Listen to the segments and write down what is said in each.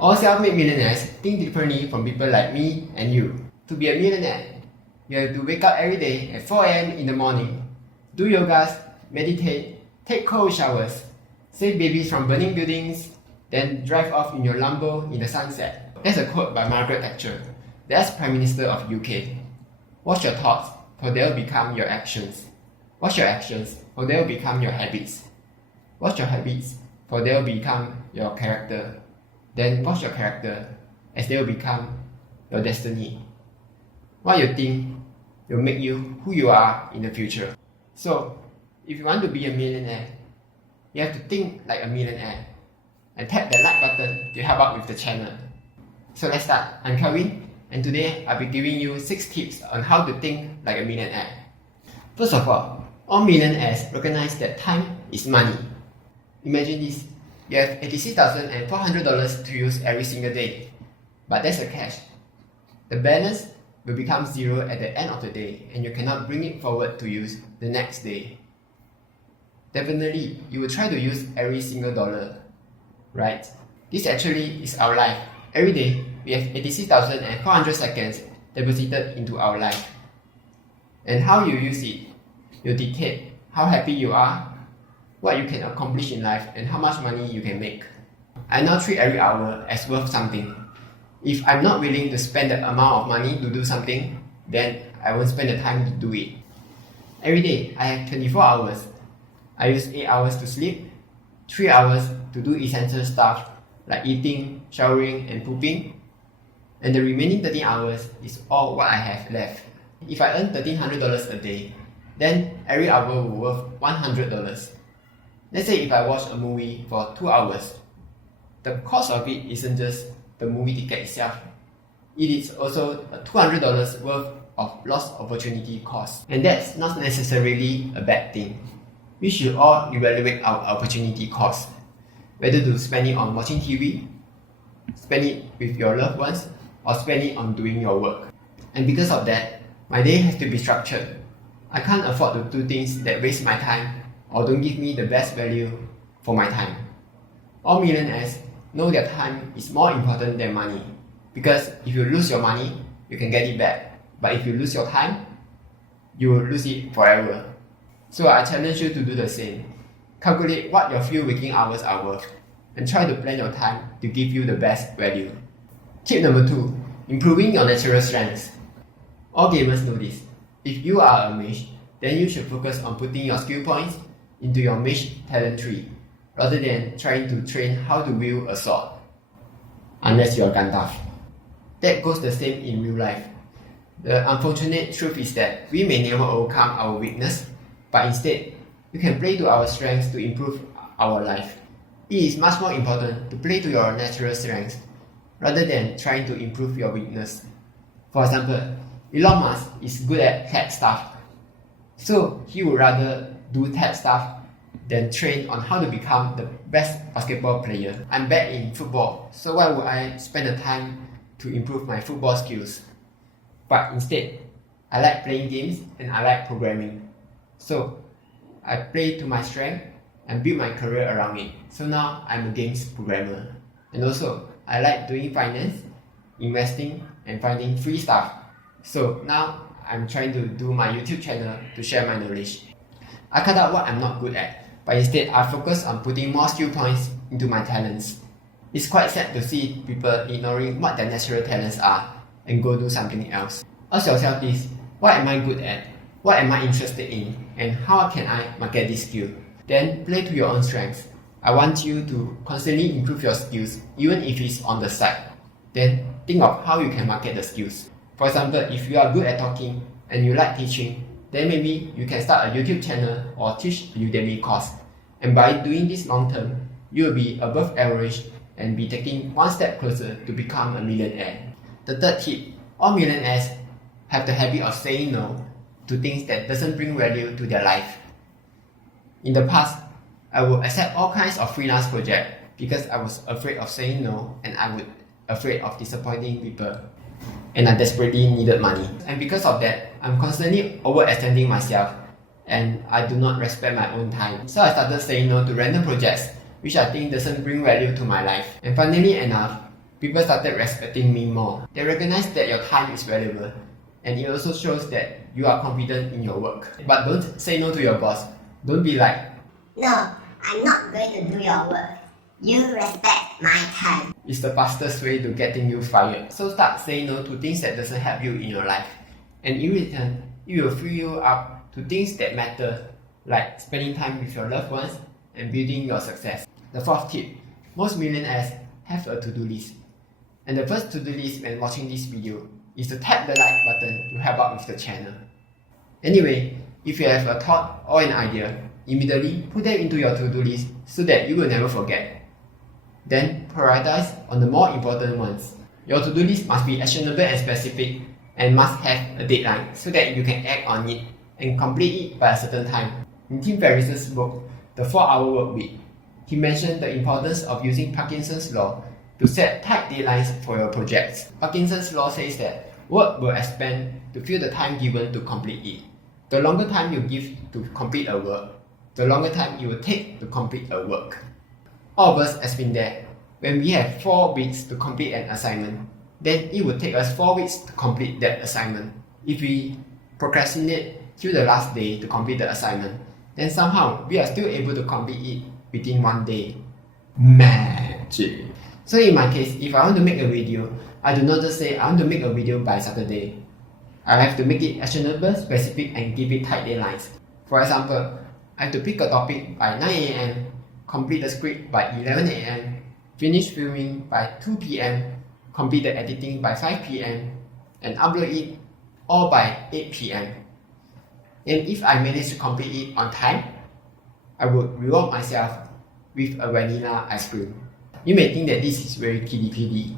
All self-made millionaires think differently from people like me and you. To be a millionaire, you have to wake up every day at 4 a.m. in the morning, do yogas, meditate, take cold showers, save babies from burning buildings, then drive off in your Lambo in the sunset. That's a quote by Margaret Thatcher, the ex-Prime Minister of UK. Watch your thoughts, for they'll become your actions. Watch your actions, for they'll become your habits. Watch your habits, for they'll become your character. Then watch your character, as they'll become your destiny. What you think will make you who you are in the future. So, if you want to be a millionaire, you have to think like a millionaire and tap the like button to help out with the channel. So let's start. I'm Kelvin, and today I'll be giving you 6 tips on how to think like a millionaire. First of all millionaires recognize that time is money. Imagine this. You have $86,400 to use every single day, but that's a cash. The balance will become zero at the end of the day, and you cannot bring it forward to use the next day. Definitely, you will try to use every single dollar, right? This actually is our life. Every day, we have 86,400 seconds deposited into our life. And how you use it will dictate how happy you are, what you can accomplish in life, and how much money you can make. I now treat every hour as worth something. If I'm not willing to spend the amount of money to do something, then I won't spend the time to do it. Every day, I have 24 hours. I use 8 hours to sleep, 3 hours to do essential stuff like eating, showering, and pooping, and the remaining 13 hours is all what I have left. If I earn $1,300 a day, then every hour will worth $100. Let's say if I watch a movie for 2 hours, the cost of it isn't just the movie ticket itself. It is also $200 worth of lost opportunity cost. And that's not necessarily a bad thing. We should all evaluate our opportunity cost, whether to spend it on watching TV, spend it with your loved ones, or spend it on doing your work. And because of that, my day has to be structured. I can't afford to do things that waste my time or don't give me the best value for my time. All millionaires know that time is more important than money, because if you lose your money, you can get it back. But if you lose your time, you will lose it forever. So I challenge you to do the same. Calculate what your few waking hours are worth and try to plan your time to give you the best value. Tip number 2, improving your natural strengths. All gamers know this. If you are a mage, then you should focus on putting your skill points into your mage talent tree, rather than trying to train how to wield a sword, unless you are Gandalf. That goes the same in real life. The unfortunate truth is that we may never overcome our weakness, but instead, we can play to our strengths to improve our life. It is much more important to play to your natural strengths, rather than trying to improve your weakness. For example, Elon Musk is good at tech stuff, so he would rather do tech stuff than train on how to become the best basketball player. I'm bad in football, so why would I spend the time to improve my football skills? But instead, I like playing games and I like programming. So I play to my strength and build my career around it. So now I'm a games programmer. And also, I like doing finance, investing, and finding free stuff. So now I'm trying to do my YouTube channel to share my knowledge. I cut out what I'm not good at, but instead I focus on putting more skill points into my talents. It's quite sad to see people ignoring what their natural talents are and go do something else. Ask yourself this: what am I good at? What am I interested in? And how can I market this skill? Then play to your own strengths. I want you to constantly improve your skills, even if it's on the side. Then think of how you can market the skills. For example, if you are good at talking and you like teaching, then maybe you can start a YouTube channel or teach a Udemy course. And by doing this long term, you will be above average and be taking one step closer to become a millionaire. The third tip: all millionaires have the habit of saying no to things that doesn't bring value to their life. In the past, I would accept all kinds of freelance projects because I was afraid of saying no, and I was afraid of disappointing people. And I desperately needed money. And because of that, I'm constantly overextending myself, and I do not respect my own time. So I started saying no to random projects which I think doesn't bring value to my life. And funnily enough, people started respecting me more. They recognize that your time is valuable, and it also shows that you are confident in your work. But don't say no to your boss. Don't be like, "No, I'm not going to do your work. You respect my time." It's the fastest way to getting you fired. So start saying no to things that doesn't help you in your life. And in return, it will free you up to things that matter, like spending time with your loved ones and building your success. The fourth tip, most millionaires have a to-do list. And the first to-do list when watching this video is to tap the like button to help out with the channel. Anyway, if you have a thought or an idea, immediately put them into your to-do list so that you will never forget. Then prioritize on the more important ones. Your to-do list must be actionable and specific and must have a deadline so that you can act on it and complete it by a certain time. In Tim Ferriss's book, The 4-Hour Work Week, he mentioned the importance of using Parkinson's law to set tight deadlines for your projects. Parkinson's law says that work will expand to fill the time given to complete it. The longer time you give to complete a work, the longer time it will take to complete a work. All of us has been there. When we have 4 weeks to complete an assignment, then it will take us 4 weeks to complete that assignment. If we procrastinate till the last day to complete the assignment, then somehow we are still able to complete it within 1 day. Magic! So in my case, if I want to make a video, I do not just say I want to make a video by Saturday. I have to make it actionable, specific, and give it tight deadlines. For example, I have to pick a topic by 9 AM, complete the script by 11 AM, finish filming by 2 PM, complete the editing by 5 PM, and upload it all by 8 PM. And if I manage to complete it on time, I would reward myself with a vanilla ice cream. You may think that this is very kiddie-piddie,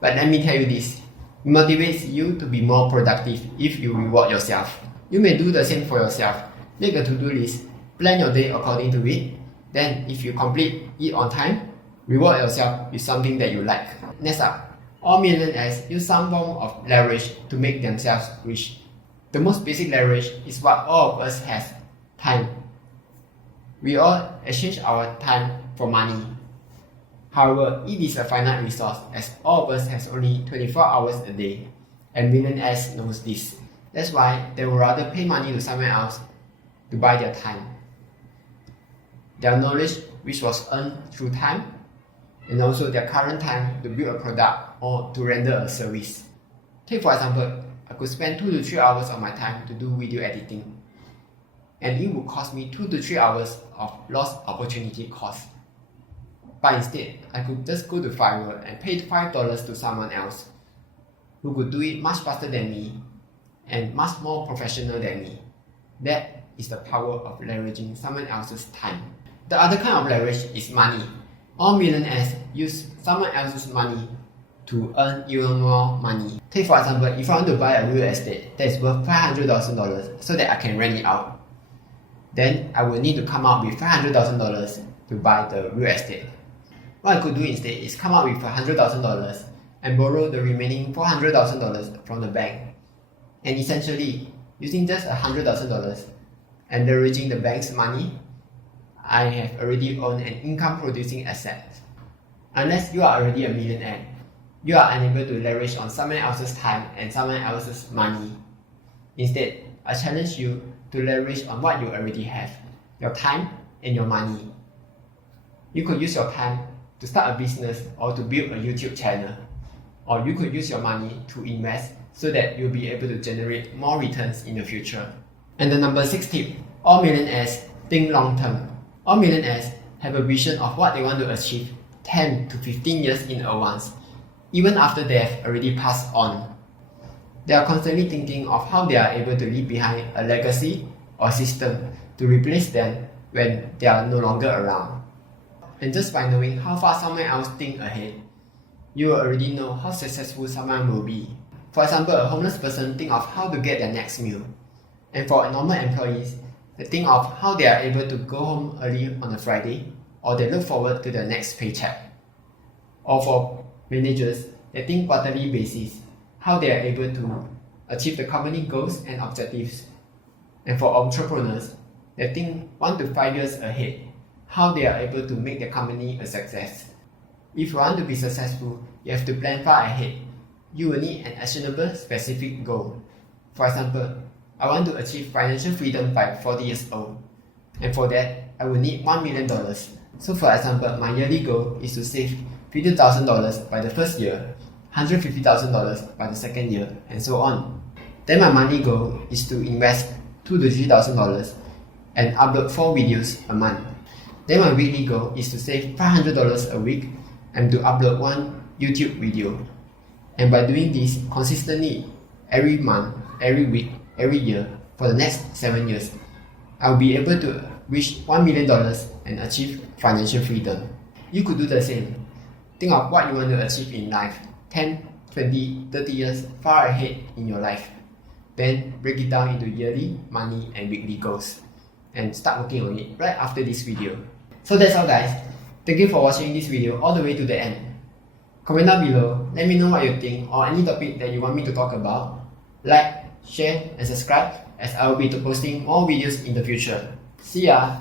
but let me tell you this, it motivates you to be more productive if you reward yourself. You may do the same for yourself. Make a to-do list, plan your day according to it, then if you complete it on time, reward yourself with something that you like. Next up, all millionaires use some form of leverage to make themselves rich. The most basic leverage is what all of us have, time. We all exchange our time for money. However, it is a finite resource as all of us has only 24 hours a day, and millionaires knows this. That's why they would rather pay money to someone else to buy their time. Their knowledge, which was earned through time, and also their current time to build a product or to render a service. Take for example, I could spend 2 to 3 hours of my time to do video editing, and it would cost me 2 to 3 hours of lost opportunity cost. But instead, I could just go to Fiverr and pay $5 to someone else who could do it much faster than me and much more professional than me. That is the power of leveraging someone else's time. The other kind of leverage is money. All millionaires use someone else's money to earn even more money. Take for example, if I want to buy a real estate that is worth $500,000 so that I can rent it out, then I will need to come up with $500,000 to buy the real estate. What I could do instead is come up with $100,000 and borrow the remaining $400,000 from the bank. And essentially, using just $100,000 and leveraging the bank's money, I have already owned an income-producing asset. Unless you are already a millionaire, you are unable to leverage on someone else's time and someone else's money. Instead, I challenge you to leverage on what you already have, your time and your money. You could use your time to start a business or to build a YouTube channel, or you could use your money to invest so that you'll be able to generate more returns in the future. And the number 6 tip, all millionaires think long term. All millionaires have a vision of what they want to achieve 10 to 15 years in advance, even after they have already passed on. They are constantly thinking of how they are able to leave behind a legacy or system to replace them when they are no longer around. And just by knowing how far someone else thinks ahead, you will already know how successful someone will be. For example, a homeless person thinks of how to get their next meal. And for normal employees, they think of how they are able to go home early on a Friday, or they look forward to the next paycheck. Or for managers, they think quarterly basis, how they are able to achieve the company goals and objectives. And for entrepreneurs, they think 1 to 5 years ahead, how they are able to make their company a success. If you want to be successful, you have to plan far ahead. You will need an actionable, specific goal. For example, I want to achieve financial freedom by 40 years old. And for that, I will need $1 million. So for example, my yearly goal is to save $50,000 by the first year, $150,000 by the second year, and so on. Then my monthly goal is to invest $2,000 to $3,000 and upload 4 videos a month. Then my weekly goal is to save $500 a week and to upload 1 YouTube video. And by doing this consistently, every month, every week, every year, for the next 7 years, I'll be able to reach $1 million and achieve financial freedom. You could do the same. Think of what you want to achieve in life 10, 20, 30 years far ahead in your life. Then break it down into yearly, monthly, and weekly goals. And start working on it right after this video. So that's all guys. Thank you for watching this video all the way to the end. Comment down below, let me know what you think or any topic that you want me to talk about. Like, share, and subscribe as I will be posting more videos in the future. See ya!